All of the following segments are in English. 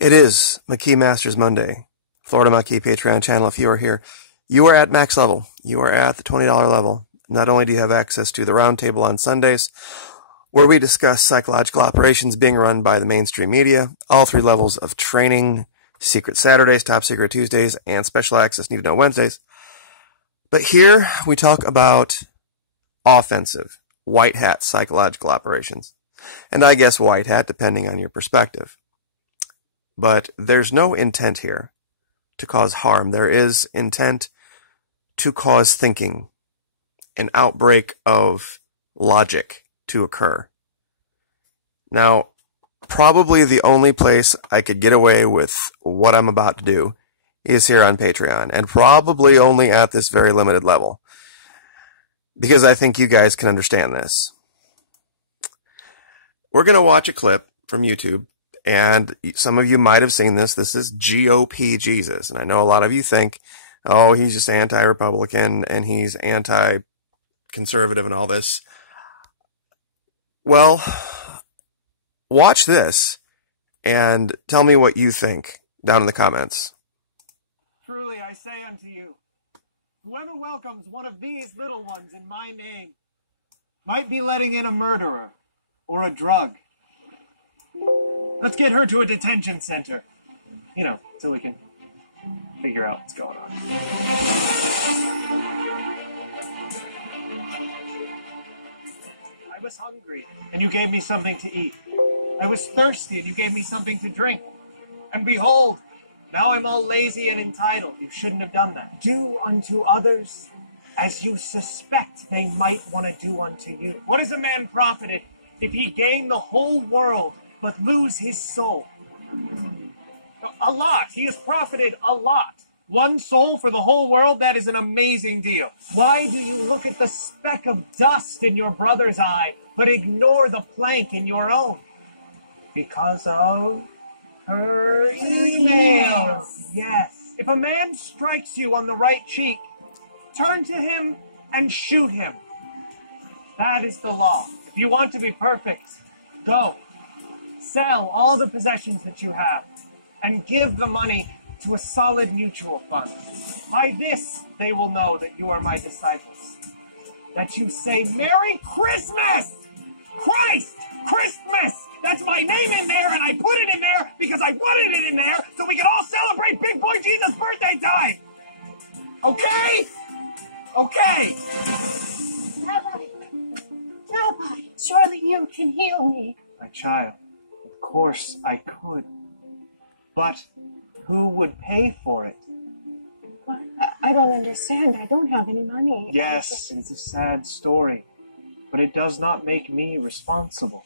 It is Maquis Masters Monday, Florida Maquis Patreon channel. If you are here, you are at max level. You are at the $20 level. Not only do you have access to the roundtable on Sundays, where we discuss psychological operations being run by the mainstream media, all three levels of training, Secret Saturdays, Top Secret Tuesdays, and Special Access Need to Know Wednesdays. But here we talk about offensive, white hat psychological operations. And I guess white hat, depending on your perspective. But there's no intent here to cause harm. There is intent to cause thinking, an outbreak of logic to occur. Now, probably the only place I could get away with what I'm about to do is here on Patreon, and probably only at this very limited level, because I think you guys can understand this. We're going to watch a clip from YouTube, and some of you might have seen this. This is GOP Jesus, and I know a lot of you think, oh, he's just anti-Republican, and he's anti-conservative and all this. Well, watch this, and tell me what you think down in the comments. Truly I say unto you, whoever welcomes one of these little ones in my name might be letting in a murderer or a drug. Let's get her to a detention center, so we can figure out what's going on. I was hungry, and you gave me something to eat. I was thirsty, and you gave me something to drink. And behold, now I'm all lazy and entitled. You shouldn't have done that. Do unto others as you suspect they might want to do unto you. What is a man profited if he gain the whole world but lose his soul? A lot. He has profited a lot. One soul for the whole world, that is an amazing deal. Why do you look at the speck of dust in your brother's eye, but ignore the plank in your own? Because of her emails. Yes. If a man strikes you on the right cheek, turn to him and shoot him. That is the law. If you want to be perfect, go. Sell all the possessions that you have and give the money to a solid mutual fund. By this, they will know that you are my disciples. That you say, Merry Christmas! Christ! Christmas! That's my name in there, and I put it in there because I wanted it in there so we can all celebrate Big Boy Jesus' birthday time! Okay? Okay. Rabbi, surely you can heal me. My child, of course I could. But who would pay for it? What? I don't understand. I don't have any money. Yes, it's a sad story, but it does not make me responsible.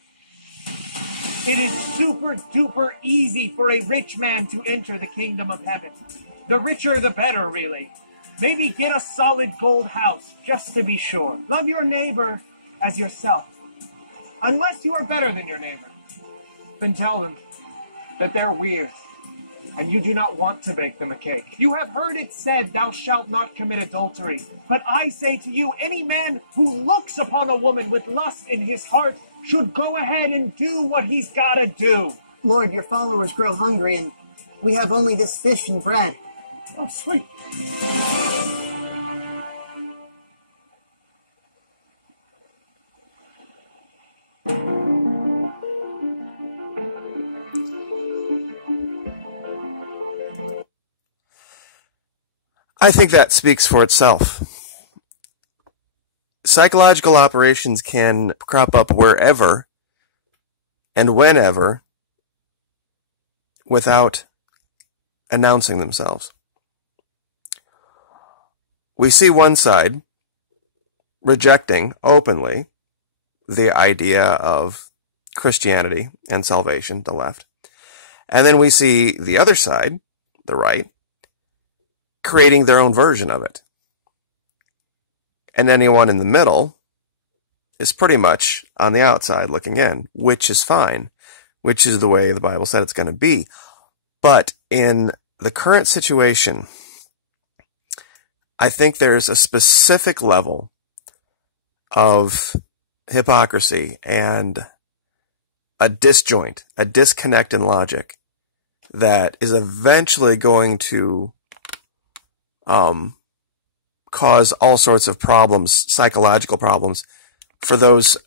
It is super duper easy for a rich man to enter the kingdom of heaven. The richer the better, really. Maybe get a solid gold house, just to be sure. Love your neighbor as yourself. Unless you are better than your neighbor, then tell them that they're weird, and you do not want to bake them a cake. You have heard it said, thou shalt not commit adultery. But I say to you, any man who looks upon a woman with lust in his heart should go ahead and do what he's got to do. Lord, your followers grow hungry, and we have only this fish and bread. Oh, sweet. I think that speaks for itself. Psychological operations can crop up wherever and whenever without announcing themselves. We see one side rejecting openly the idea of Christianity and salvation, the left. And then we see the other side, the right, creating their own version of it. And anyone in the middle is pretty much on the outside looking in, which is fine, which is the way the Bible said it's going to be. But in the current situation, I think there's a specific level of hypocrisy and a disjoint, a disconnect in logic that is eventually going to cause all sorts of problems, psychological problems, for those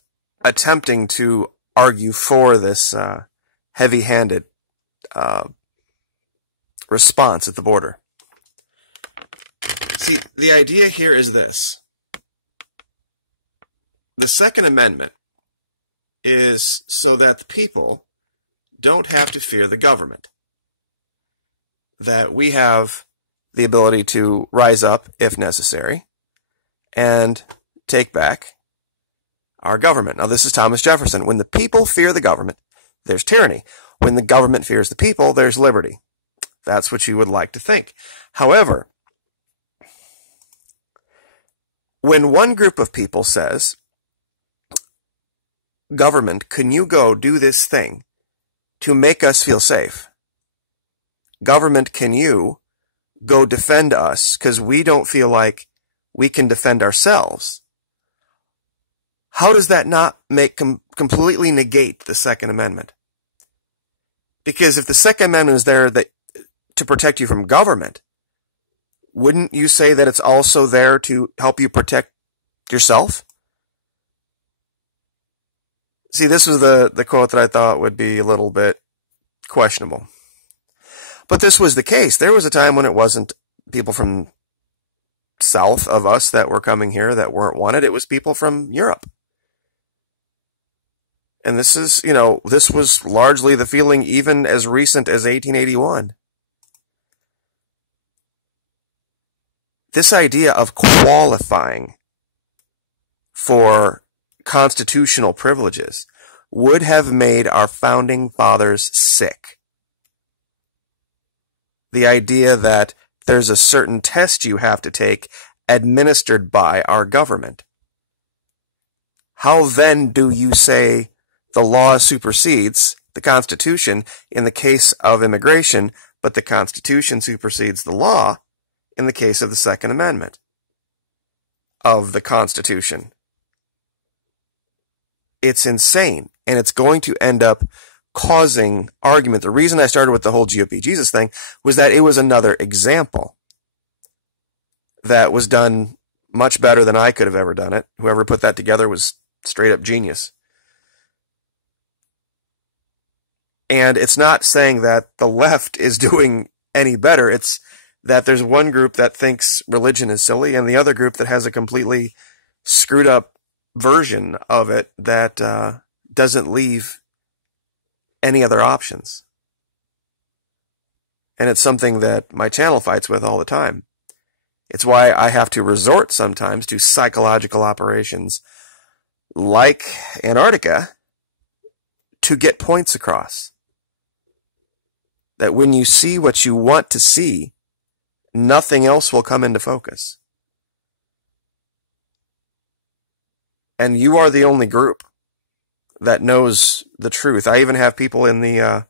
attempting to argue for this heavy-handed response at the border. See, the idea here is this. The Second Amendment is so that the people don't have to fear the government. That we have the ability to rise up, if necessary, and take back our government. Now, this is Thomas Jefferson. When the people fear the government, there's tyranny. When the government fears the people, there's liberty. That's what you would like to think. However, when one group of people says, government, can you go do this thing to make us feel safe? Government, can you go defend us because we don't feel like we can defend ourselves? How does that not completely negate the Second Amendment? Because if the Second Amendment is there to protect you from government, wouldn't you say that it's also there to help you protect yourself? See, this was the quote that I thought would be a little bit questionable. But this was the case. There was a time when it wasn't people from south of us that were coming here that weren't wanted. It was people from Europe. And this is, this was largely the feeling even as recent as 1881. This idea of qualifying for constitutional privileges would have made our founding fathers sick. The idea that there's a certain test you have to take administered by our government. How then do you say the law supersedes the Constitution in the case of immigration, but the Constitution supersedes the law in the case of the Second Amendment of the Constitution? It's insane, and it's going to end up causing argument. The reason I started with the whole GOP Jesus thing was that it was another example that was done much better than I could have ever done it. Whoever put that together was straight up genius. And it's not saying that the left is doing any better. It's that there's one group that thinks religion is silly and the other group that has a completely screwed up version of it that doesn't leave any other options. And it's something that my channel fights with all the time. It's why I have to resort sometimes to psychological operations like Antarctica to get points across. That when you see what you want to see, nothing else will come into focus. And you are the only group that knows the truth. I even have people in the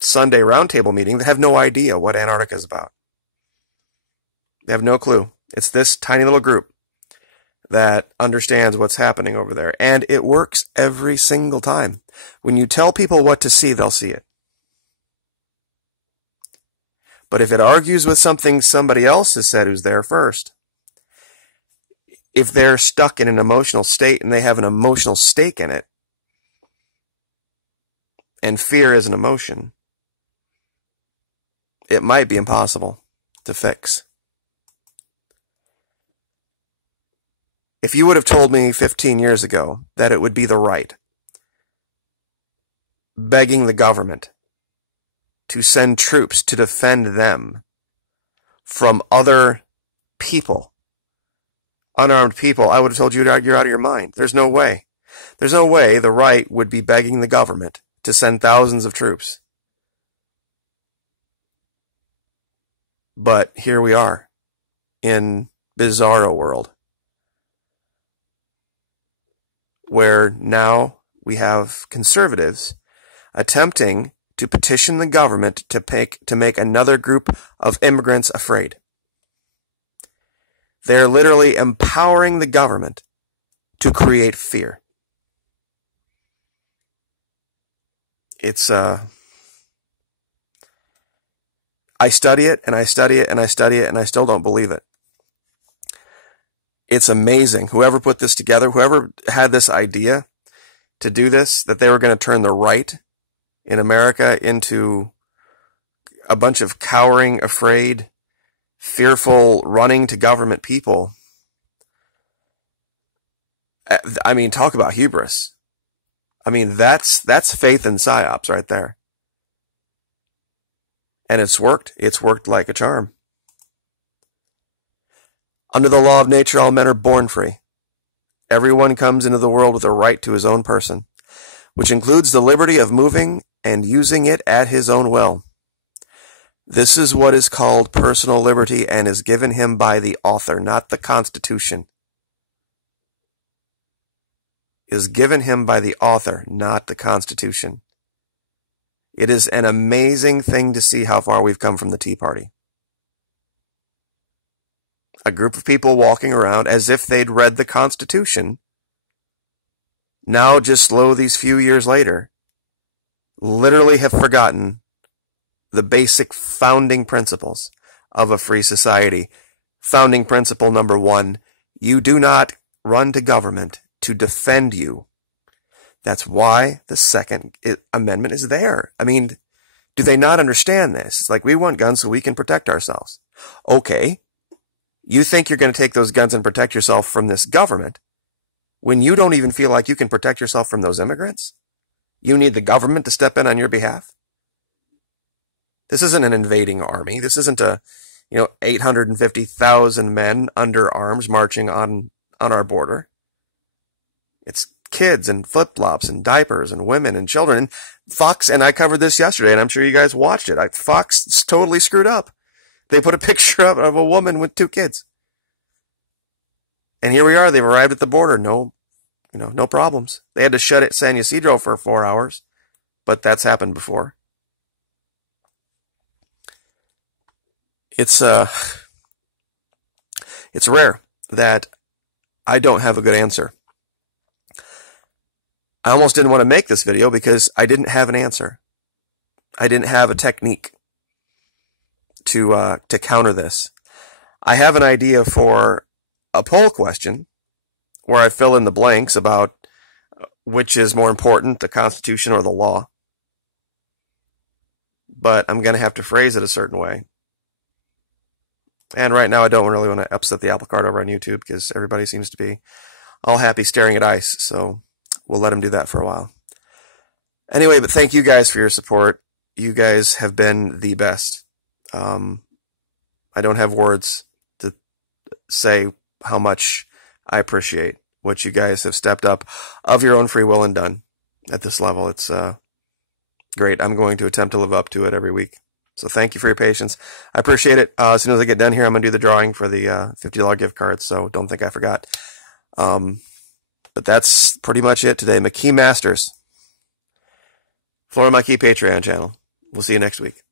Sunday roundtable meeting that have no idea what Antarctica is about. They have no clue. It's this tiny little group that understands what's happening over there. And it works every single time. When you tell people what to see, they'll see it. But if it argues with something somebody else has said who's there first, if they're stuck in an emotional state and they have an emotional stake in it, and fear is an emotion, it might be impossible to fix. If you would have told me 15 years ago that it would be the right, begging the government to send troops to defend them from other people, unarmed people, I would have told you you're out of your mind. There's no way. There's no way the right would be begging the government to send thousands of troops. But here we are in bizarro world, where now we have conservatives attempting to petition the government to make another group of immigrants afraid. They're literally empowering the government to create fear. It's I study it and I study it and I study it and I still don't believe it. It's amazing. Whoever put this together, whoever had this idea to do this, that they were going to turn the right in America into a bunch of cowering, afraid, fearful, running to government people. I mean, talk about hubris. I mean, that's faith in psyops right there. And it's worked. It's worked like a charm. Under the law of nature, all men are born free. Everyone comes into the world with a right to his own person, which includes the liberty of moving and using it at his own will. This is what is called personal liberty and is given him by the author, not the Constitution. Is given him by the author, not the Constitution. It is an amazing thing to see how far we've come from the Tea Party. A group of people walking around as if they'd read the Constitution, now just slow these few years later, literally have forgotten the basic founding principles of a free society. Founding principle number 1, you do not run to government to defend you. That's why the Second Amendment is there. I mean, do they not understand this? It's like, we want guns so we can protect ourselves. Okay. You think you're going to take those guns and protect yourself from this government when you don't even feel like you can protect yourself from those immigrants? You need the government to step in on your behalf? This isn't an invading army. This isn't 850,000 men under arms marching on our border. It's kids and flip-flops and diapers and women and children. And Fox, and I covered this yesterday, and I'm sure you guys watched it. Fox totally screwed up. They put a picture up of a woman with 2 kids. And here we are. They've arrived at the border. No problems. They had to shut it San Ysidro for 4 hours, but that's happened before. It's rare that I don't have a good answer. I almost didn't want to make this video because I didn't have an answer. I didn't have a technique to counter this. I have an idea for a poll question where I fill in the blanks about which is more important, the Constitution or the law. But I'm going to have to phrase it a certain way. And right now I don't really want to upset the apple cart over on YouTube because everybody seems to be all happy staring at ice. So we'll let them do that for a while. Anyway, but thank you guys for your support. You guys have been the best. I don't have words to say how much I appreciate what you guys have stepped up of your own free will and done at this level. It's great. I'm going to attempt to live up to it every week. So thank you for your patience. I appreciate it. As soon as I get done here, I'm going to do the drawing for the $50 gift cards, so don't think I forgot. But that's pretty much it today. Maquis Masters. Florida Maquis Patreon channel. We'll see you next week.